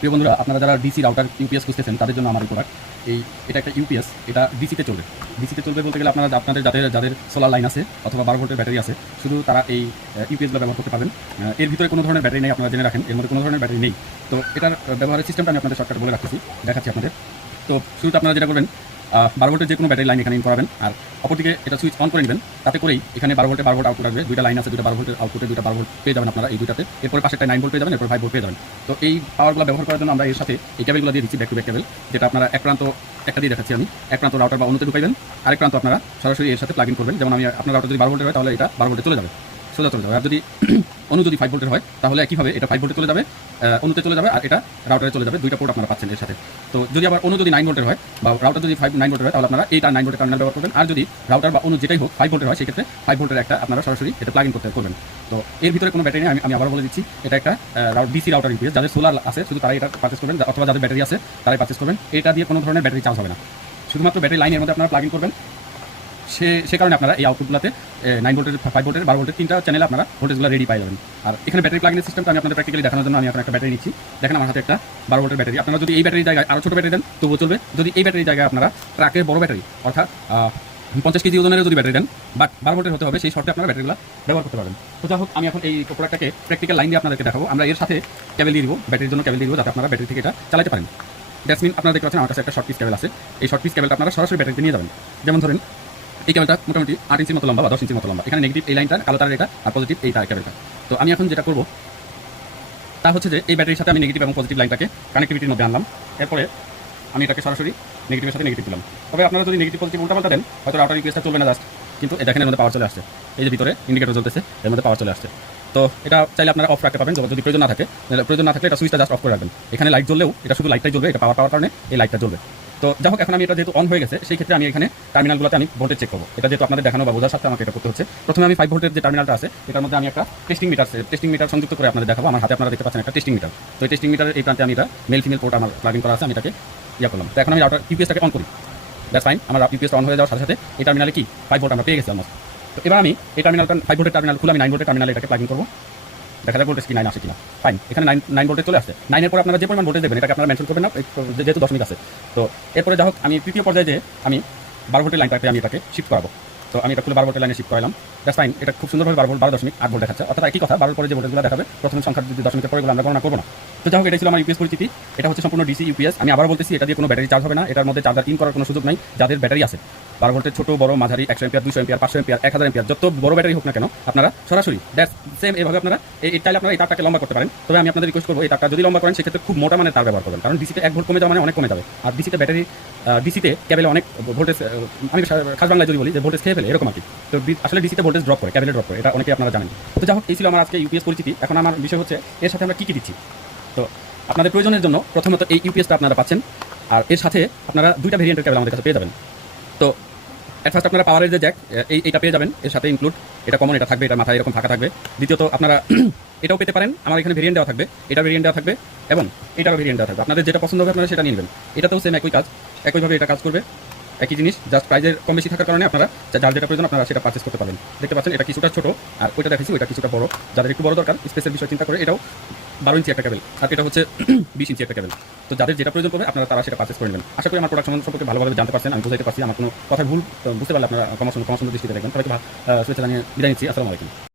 প্রিয় বন্ধুরা, আপনারা যারা ডিসি রাউটার ইউপিএস খুঁজতেছেন তাদের জন্য আমার এই প্রোডাক্ট। এটা একটা ইউপিএস, এটা ডিসিতে চলবে। ডিসিতে চলবে বলতে গেলে আপনাদের যাদের সোলার লাইন আছে অথবা 12 ভোল্টের ব্যাটারি আছে, শুধু তারা এই ইউপিএসগুলো ব্যবহার করতে পারবেন। এর ভিতরে কোনো ধরনের ব্যাটারি নেই, আপনারা জেনে রাখেন, এর মধ্যে কোনো ধরনের ব্যাটারি নেই। তো এটার ব্যবহারের সিস্টেমটা আমি আপনাদের শর্টকাট বলে রাখতেছি, দেখাচ্ছি আপনাদের। তো শুরুতে আপনারা যেটা করবেন, 12 ভোল্টের যে কোনো ব্যাটারি লাইন এখানে ইন করাবেন, আর অপরদিকে এটা সুইচ অন করে নেবেন। তাতে করেই এখানে 12 ভোল্ট আউটপুট আসবে। দুইটা লাইন আছে, দুইটা 12 ভোল্টের আউটপুটে দুইটা 12 ভোল্ট পেয়ে যাবেন আপনারা এই দুইটাতে। এরপরে পাশেরটা 9 ভোল্ট পেয়ে যাবেন, এরপর 5 ভোল্ট পেয়ে যাবেন। তো এই পাওয়ারগুলো ব্যবহার করার জন্য আমরা এর সাথে এই কেবলগুলো দিয়ে দিচ্ছি, ব্যাক টু ব্যাক কেবল, যেটা আপনারা এক প্রান্ত একটা দিয়ে দেখাচ্ছি আমি, এক প্রান্ত রাউটার বা অন্যতে ঢুকাইবেন, আরেক প্রান্ত আপনারা সরাসরি এর সাথে প্লাগ ইন করবেন। যেমন আমি আপনার রাউটার যদি 12 ভোল্টের হয় তাহলে এটা 12 ভোল্টে চলে যাবে, সোজা চলে যাবে। আর যদি অনু যদি 5 ভোল্টের হয় তাহলে একইভাবে এটা 5 ভোল্টে চলে যাবে, অনুতে চলে যাবে, আর এটা রাউটারে চলে যাবে। দুইটা পোর্ট আপনারা পাচ্ছেন এর সাথে। তো যদি আবার অনু যদি 9 ভোল্টের হয় বা রাউটার যদি 9 ভোল্টের হয় তাহলে আপনারা এইটা 9 ভোল্টের টার্মিনাল ব্যবহার করবেন। আর যদি রাউটার বা অনু যেটাই হোক 5 ভোল্টের হয়, সেক্ষেত্রে 5 ভোল্টের একটা আপনারা সরাসরি এটা প্লাগ ইন করবেন। তো এর ভিতরে কোনো ব্যাটারি নেই, আমি আবার বলে দিচ্ছি, এটা একটা ডিসি রাউটার ইউপিএস। যাদের সোলার আছে শুধু তারাই এটা পারচেস করবেন, অথবা যাদের ব্যাটারি আছে তারাই পারচেস করবেন। এটা দিয়ে কোনো ধরনের ব্যাটারি চার্জ হবে না, শুধুমাত্র ব্যাটারি লাইনের মধ্যে আপনারা প্লাগ ইন করবেন। সে কারণে আপনারা এই আউটপুটগুলোতে 9 ভোল্টের, 5 ভোল্টের, 12 ভোল্টের তিনটা চ্যানেলে আপনারা ভোল্টেজগুলো রেডি পাই যাবেন। আর এখানে ব্যাটারি প্লাগ ইনের সিস্টেমটা আমি আপনাদের প্র্যাকটিক্যালি দেখানোর জন্য আমি এখন একটা ব্যাটারি নিচ্ছি। দেখেন আমার হাতে একটা 12 ভোল্টের ব্যাটারি। আপনারা যদি এই ব্যাটারির জায়গায় আরও ছোটো ব্যাটারি দেন তবুও চলবে। যদি এই ব্যাটারির জায়গায় আপনারা ট্রাকের বড় ব্যাটারি, অর্থাৎ 50 কেজি ওজনের যদি ব্যাটারি দেন, বাট 12 ভোল্টের হতে হবে, সেই শর্তে আপনারা ব্যাটারিগুলো ব্যবহার করতে পারবেন। তো যাই হোক, আমি এখন এই প্রোডাক্টটাকে প্র্যাকটিক্যাল লাইন দিয়ে আপনাদেরকে দেখাবো। আমরা এর সাথে কেবল দিয়ে দিব, ব্যাটারির জন্য কেবল দিয়ে দিব, যাতে আপনারা ব্যাটারি থেকে এটা চালাতে পারেন। দ্যাটস মিন আপনারা দেখতে পাচ্ছেন আমার কাছে একটা শর্ট পিস কেবল আছে। এই শর্ট পিস কেবলটা আপনারা সরাসরি ব্যাটারিতে নিয়ে যাবেন। যেমন ধরেন এই কেবলটা মোটামুটি 8 ইঞ্চির মতো লম্বা বা 10 ইঞ্চির মতো লম্বা। এখানে নেগেটিভ এই লাইনটা, কালো তারের এটা, আর পজিটিভ এই তার কেবলটা। তো আমি এখন যেটা করবো তা হচ্ছে যে এই ব্যাটারির সাথে আমি নেগেটিভ এবং পজিটিভ লাইনটাকে কানেক্টিভিটির মধ্যে আনলাম। এরপরে আমি এটাকে সরাসরি নেগেটিভের সাথে নেগেটিভ দিলাম। তবে আপনারা যদি নেগেটিভ পজিটিভ উল্টাপাল্টা দেন, হয়তো রাউটার রিকোয়েস্টটা চলবে না জাস্ট, কিন্তু দেখেন এর মধ্যে পাওয়ার চলে আসছে। এই যে ভিতরে ইন্ডিকেটর জ্বলতেছে, এর মধ্যে পাওয়ার চলে আসছে। তো এটা চাইলে আপনারা অফ রাখতে পারবেন যদি প্রয়োজন না থাকে। প্রয়োজন না থাকলে এটা সুইচটা জাস্ট অফ করে রাখবেন। এখানে লাইট জ্বললেও এটা শুধু লাইটটাই জ্বলবে, এটা পাওয়ার কারণে এই লাইটটা জ্বলবে। তো যাই হোক, এখন আমি এটা যেহেতু অন হয়ে গেছে, সেই ক্ষেত্রে আমি এখানে টার্মিনালগুলোতে আমি ভোল্টেজ চেক করবো। এটা যেহেতু আপনাদের দেখানো বা বোঝার সাথে আমাকে এটা করতে হচ্ছে। প্রথমে আমি 5 ভোল্টের যে টার্মিনালটা আছে এটার মধ্যে আমি একটা টেস্টিং মিটার সংযুক্ত করে আপনাদের দেখাবো। আমার হাতে আপনারা দেখতে পাচ্ছেন একটা টেস্টিং মিটার। তো এই টেস্টিং মিটারের এই প্রান্তে আমি এটা মেল ফিমেল পোর্ট আমার প্লাগ ইন করা আছে, আমি এটাকে করলাম। তো এখন আমি রাউটার ইউপিএসটাকে অন করি। দ্যাটস ফাইন, আমার ইউপিএসটা অন হয়ে যাওয়ার সাথে সাথে এই টার্মিনালে কি 5 ভোল্ট আমরা পেয়ে গেছি অলমোস্ট। তো এবার আমি এই টার্মিনালটা 5 ভোল্টের টার্মিনাল খুলে আমি 9 ভোল্টের টার্মিনালে এটাকে প্লাগ ইন করবো। দেখা যাক ভোল্টেজ কি 9 আসে কিনা। ফাইন, এখানে 9 ভোল্টে চলে আসছে। 9 এর পরে আপনারা যে পরিমাণ ভোল্টেজ দেবেন এটাকে আপনারা মেনশন করবেন না, যেহেতু দশমিক আছে। তো এরপরে যাই হোক, আমি তৃতীয় পর্যায়ে যে আমি 12 ভোল্টের লাইনটাকে আমি এটাকে শিফট করাবো। তো আমি এটা খুলে 12 ভোল্টের লাইনে শিফট করালাম। দ্যাটস ফাইন, এটা খুব সুন্দরভাবে 12.8 ভোল্ট দেখাচ্ছে। অর্থাৎ একই কথা, 12 পরে যে ভোল্টেজগুলো দেখাবে প্রথম সংখ্যার যদি দশমিকের পরে আমরা গণনা করবো না। তো যাই হোক, এটা ছিল আমার ইউপিএস পরিচিতি। এটা হচ্ছে সম্পূর্ণ ডিসি ইউপিএস। আমি আবার বলতেছি, এটা দিয়ে কোনো ব্যাটারি চার্জ হবে না, এটার মধ্যে চার্জার ইন করার কোনো সুযোগ নাই। যাদের ব্যাটারি আছে 12 ভোল্টের ছোটো বড় মাঝারি, 100 এম্পিয়ার, 200 এম্পিয়ার, 500 এম্পিয়ার, 1000 এম্পিয়ার, যত বড় ব্যাটারি হোক না কেন, আপনারা সরাসরি দ্যাটস সেম এভাবে আপনারা এই চাইলে আপনারা এই তারটাকে লম্বা করতে পারেন। তবে আমি আপনাদের রিকোয়েস্ট করবো, এই তারটা যদি লম্বা করেন সেক্ষেত্রে খুব মোটা মানের তার ব্যবহার করবেন, কারণ ডিসিতে 1 ভোল্ট কমে যাওয়া মানে অনেক কমে যাবে। আর ডিসিতে ব্যাটারি, ডিসিতে কেবলে অনেক ভোল্টেজ, আমি খাস বাংলায় যদি বলি যে ভোল্টেজ খেয়ে ফেলে এরকম আর কি। তো আসলে ডিসিতে ভোল্টেজ ড্রপ করে, কেবলে ড্রপ করে, এটা অনেকে আপনারা জানেন। তো যাই হোক, এই ছিল আমার আজকে ইউপিএস পরিচিতি। এখন আমার বিষয় হচ্ছে এর সাথে আমরা কী দিচ্ছি। তো আপনাদের প্রয়োজনের জন্য প্রথমত এই ইউপিএসটা আপনারা পাচ্ছেন, আর এর সাথে আপনারা দুইটা ভেরিয়েন্টের কেবল আমাদের কাছে পেয়ে যাবেন। তো এট ফার্স্ট আপনারা পাওয়ারের যে জ্যাক এইটা পেয়ে যাবেন, এর সাথে ইনক্লুড, এটা কমন, এটা থাকবে, এটা মাথায় এরকম ফাঁকা থাকবে। দ্বিতীয়ত আপনারা এটাও পেতে পারেন, আমার এখানে ভেরিয়েন্ট দেওয়া থাকবে, এটা ভেরিয়েন্ট দেওয়া থাকবে, এবং এটারও ভেরিয়েন্ট দেওয়া থাকবে। আপনাদের যেটা পছন্দ হবে আপনারা সেটা নিয়ে নেবেন। এটাতেও সেম একই কাজ, একইভাবে এটা কাজ করবে, একই জিনিস, জাস্ট প্রাইজের কম বেশি থাকার কারণে আপনারা যার যেটা প্রয়োজন আপনারা সেটা পারচেস করতে পারবেন। দেখতে পাচ্ছেন এটা কিছুটা ছোটো, আর ওইটা দেখেছি ওইটা কিছুটা বড়। যাদের একটু বড় দরকার, স্পেসের বিষয় চিন্তা করে, এটাও 12 ইঞ্চি একটা কেবল, আর এটা হচ্ছে 20 ইঞ্চি একটা কেবল। তো যাদের যেটা প্রয়োজন পড়বে আপনারা তারা সেটা পারচেস করে নেবেন। আশা করি আমার প্রোডাক্ট সম্পর্কে ভালোভাবে জানতে পারছেন, আমি বুঝাইতে পারছি। আমার কোনো কথা ভুল বুঝতে পারলে আপনারা কমার দৃষ্টিতে দেখবেন। সবাইকে শুভেচ্ছা জানিয়ে বিদায় নিচ্ছি। আসসালামু আলাইকুম।